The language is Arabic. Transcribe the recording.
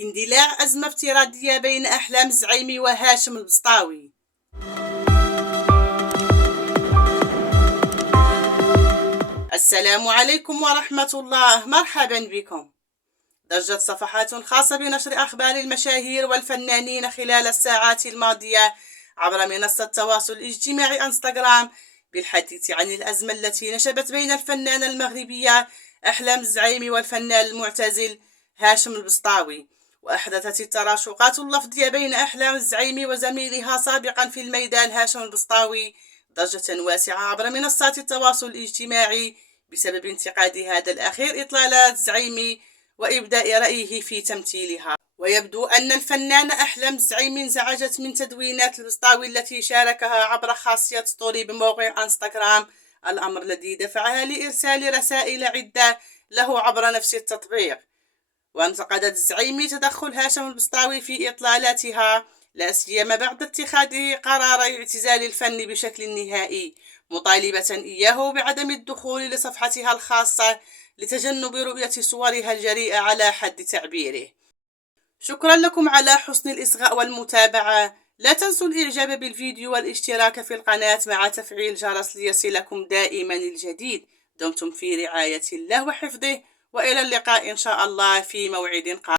اندلاع أزمة افتراضية بين أحلام الزعيمي وهاشم البسطاوي. السلام عليكم ورحمة الله، مرحبا بكم. ضجت صفحات خاصة بنشر أخبار المشاهير والفنانين خلال الساعات الماضية عبر منصة التواصل الاجتماعي انستغرام بالحديث عن الأزمة التي نشبت بين الفنانة المغربية أحلام الزعيمي والفنان المعتزل هاشم البسطاوي، وأحدثت التراشقات اللفظية بين أحلام الزعيمي وزميلها سابقا في الميدان هاشم البسطاوي ضجة واسعة عبر منصات التواصل الاجتماعي بسبب انتقاد هذا الأخير إطلالات الزعيمي وإبداء رأيه في تمثيلها. ويبدو أن الفنانة أحلام الزعيمي انزعجت من تدوينات البسطاوي التي شاركها عبر خاصية ستوري بموقع انستغرام، الأمر الذي دفعها لإرسال رسائل عدة له عبر نفس التطبيق. وانتقدت الزعيمي تدخل هاشم البسطاوي في إطلالاتها، لا سيما بعد اتخاذه قرار اعتزال الفن بشكل نهائي، مطالبة إياه بعدم الدخول لصفحتها الخاصة لتجنب رؤية صورها الجريئة على حد تعبيره. شكرا لكم على حسن الإصغاء والمتابعة. لا تنسوا الإعجاب بالفيديو والاشتراك في القناة مع تفعيل الجرس ليصلكم دائما الجديد. دمتم في رعاية الله وحفظه، وإلى اللقاء إن شاء الله في موعد قادم.